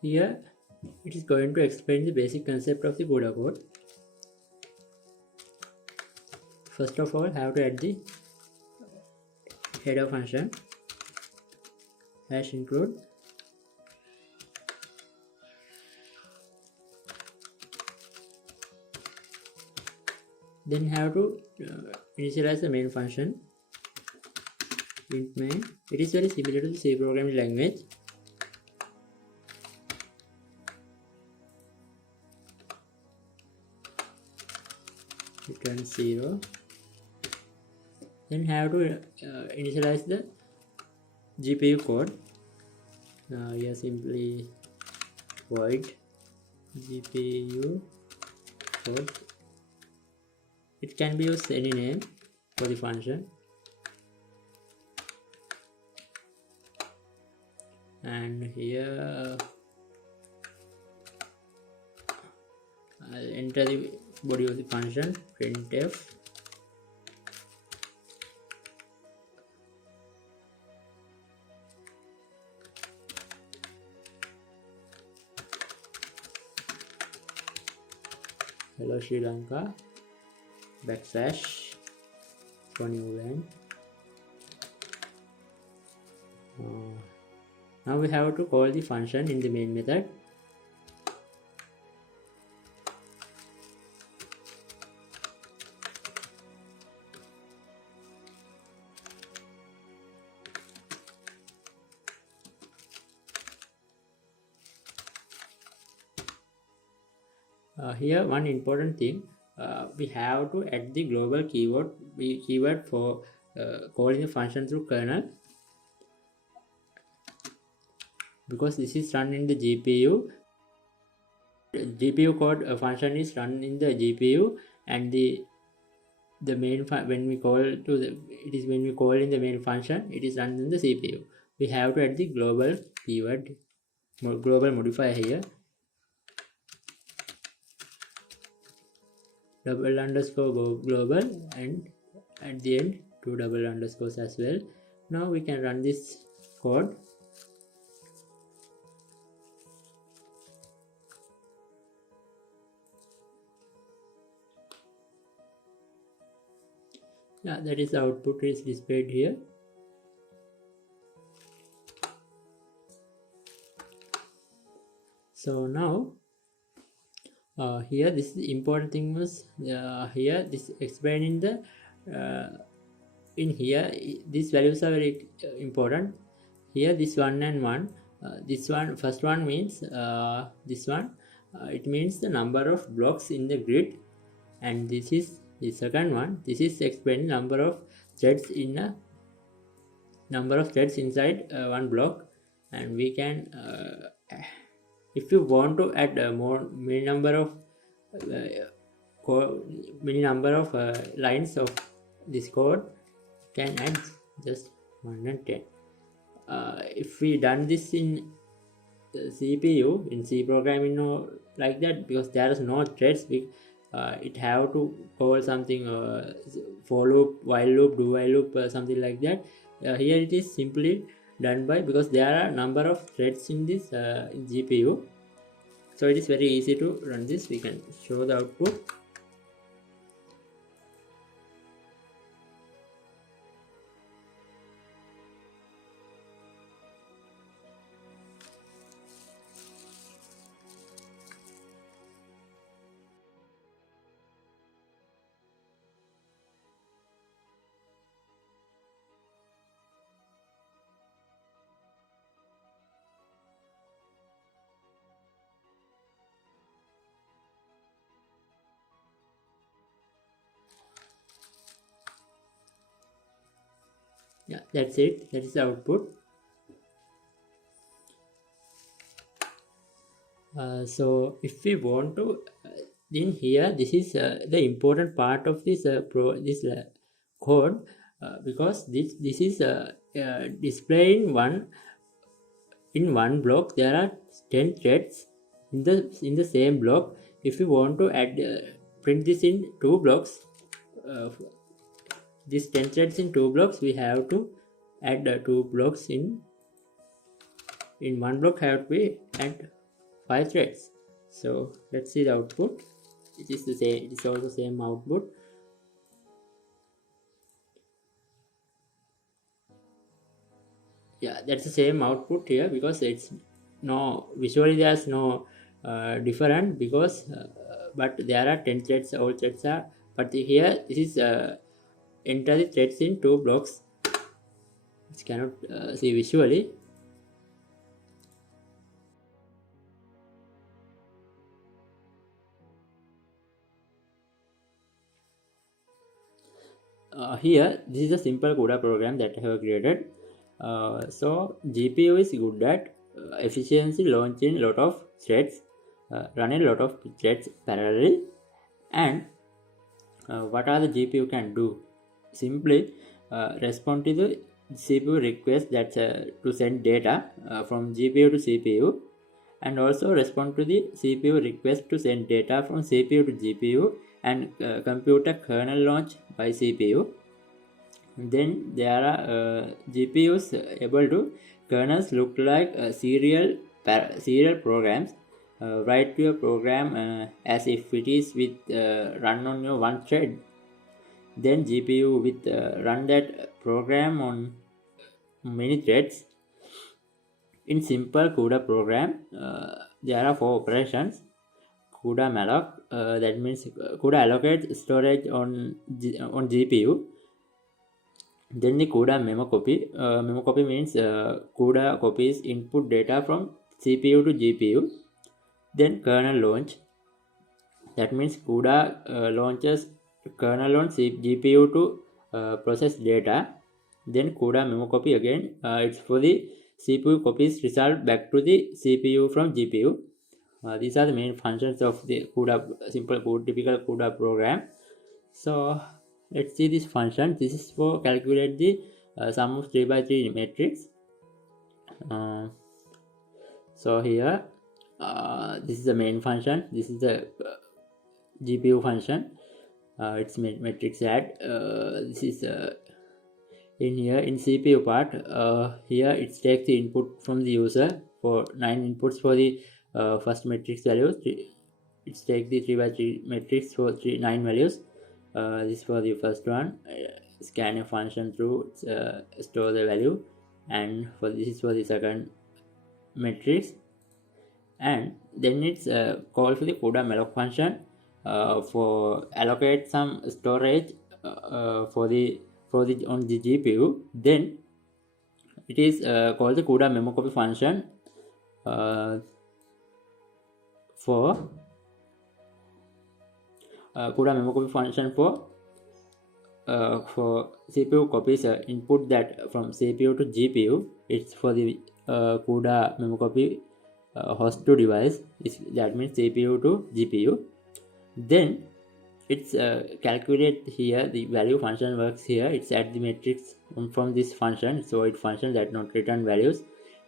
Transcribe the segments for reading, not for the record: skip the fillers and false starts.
Here it is going to explain the basic concept of the CUDA code. First of all, have to add the header function #include then have to initialize the main function int main. It is very similar to the C programming language. Return 0. Then have to initialize the GPU code. Here simply void GPU code. It can be used any name for the function. And here I'll enter the body of the function printf hello Sri Lanka / for new line. Now we have to call the function in the main method. Here one important thing, we have to add the global keyword for calling the function through kernel, because this is run in the GPU. GPU code function is run in the GPU, and the main when we call to the when we call in the main function, it is run in the CPU. We have to add the global keyword, global modifier here, $_global, and at the end 2 double underscores as well. Now we can run this code. Yeah, that is the output is displayed here. So now here this important thing was here this explaining the in here these values are very important. Here this 1 and 1, this one first one means this one it means the number of blocks in the grid, and this is the second one, this is explaining number of threads in a number of threads inside one block. And we can if you want to add many number of lines of this code, can add just 1 and 10. If we done this in CPU, in C programming or like that, because there is no threads, it have to call something for loop, while loop, do while loop, something like that. Here it is simply done by, because there are number of threads in this GPU, so it is very easy to run this. We can show the output. Yeah, that's it. That is the output. So if we want to in here, this is the important part of this code, because this is displaying in one block. There are 10 threads in the same block. If we want to add print this in 2 blocks, this 10 threads in 2 blocks, we have to add 2 blocks in one block, have to be add 5 threads. So let's see the output. It is the same. It is also same output. Yeah, that's the same output here, because it's no visually there's no different, because but there are 10 threads, all threads are, but here this is enter the threads in 2 blocks, which cannot see visually. Here this is a simple CUDA program that I have created. So GPU is good at efficiency, launching a lot of threads, running a lot of threads parallelly. And what are the GPU can do? Simply respond to the CPU request that to send data from GPU to CPU, and also respond to the CPU request to send data from CPU to GPU, and compute a kernel launch by CPU. Then there are GPUs able to kernels look like serial programs. Write your program as if it is with run on your one thread. Then GPU with run that program on many threads. In simple CUDA program, there are 4 operations. CUDA malloc, that means CUDA allocates storage on GPU. Then the CUDA memo copy. Memo copy means CUDA copies input data from CPU to GPU. Then kernel launch. That means CUDA launches kernel on GPU to process data. Then CUDA memo copy again. It's for the CPU copies result back to the CPU from GPU. These are the main functions of the CUDA, typical CUDA program. So let's see this function. This is for calculate the sum of 3 by 3 matrix. So here this is the main function. This is the GPU function. It's matrix add. This is in here in CPU part. Here it takes the input from the user for 9 inputs for the first matrix values. It's take the 3 by 3 matrix for 9 values. This for the first one. Scan a function through, store the value, and for this is for the second matrix. And then it's call for the CUDA malloc function for allocate some storage for the on the GPU. Then it is called the CUDA memo copy function for CUDA memo copy function for CPU copies input that from CPU to GPU. It's for the CUDA memo copy host to device. That means CPU to GPU. Then it's calculate here the value function works here. It's add the matrix from this function. So it function that not return values.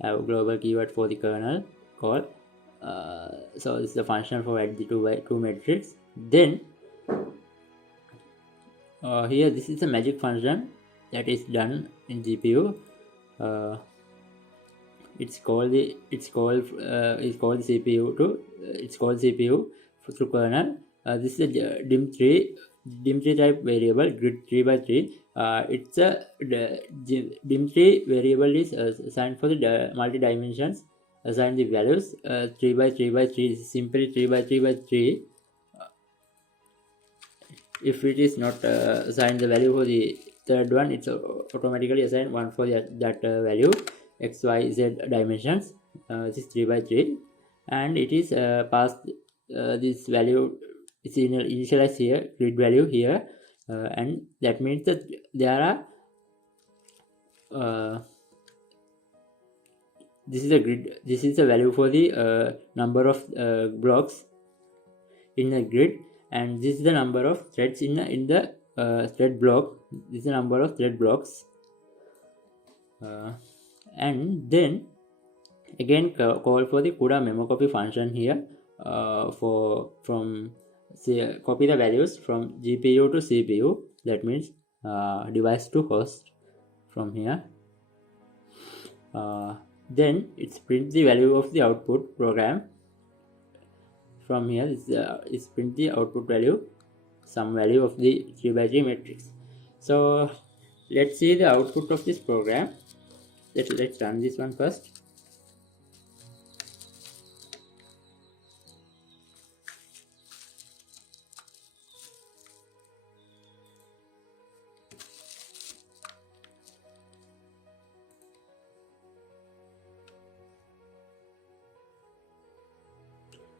Global keyword for the kernel call. So this is the function for add the 2 by 2 matrix. Then here this is a magic function that is done in GPU. It's called the CPU through kernel. This is a dim3 type variable, grid 3 by 3. It's a dim3 variable is assigned for the multi dimensions. Assign the values 3 by 3 by 3 is simply 3 by 3 by 3. If it is not assigned the value for the third one, it's automatically assigned 1 for that value, x, y, z dimensions. This is 3 by 3, and it is passed this value is initialized here, grid value here, and that means that there are this is a grid. This is the value for the number of blocks in a grid, and this is the number of threads in the thread block. This is the number of thread blocks, and then again call for the CUDA memo copy function here copy the values from GPU to CPU. That means device to host from here. Then it's print the value of the output program from here is print the output value, some value of the 3 by 3 matrix. So let's see the output of this program. Let's run this one first.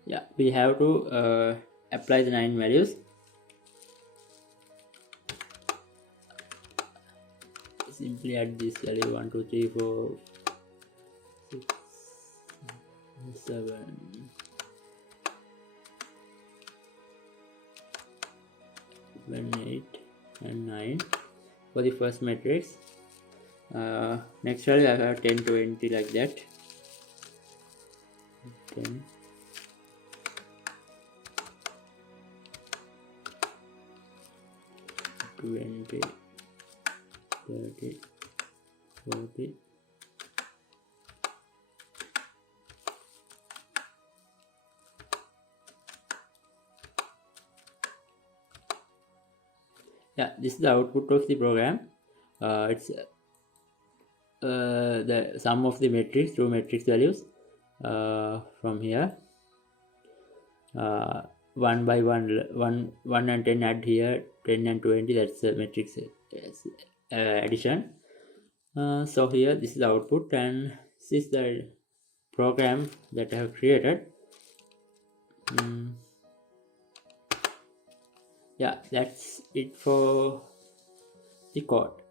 Yeah, we have to apply the 9 values. Simply add this value 1 2 3 4 6 7 8 and 9 for the first matrix. Next value I have 10 20 like that. 10 20 30 40 yeah, this is the output of the program. It's the sum of the matrix, two matrix values from here. 1 by 1 and 10 add here, 10 and 20, that's the matrix addition. So here this is the output, and this is the program that I have created. Yeah, that's it for the code.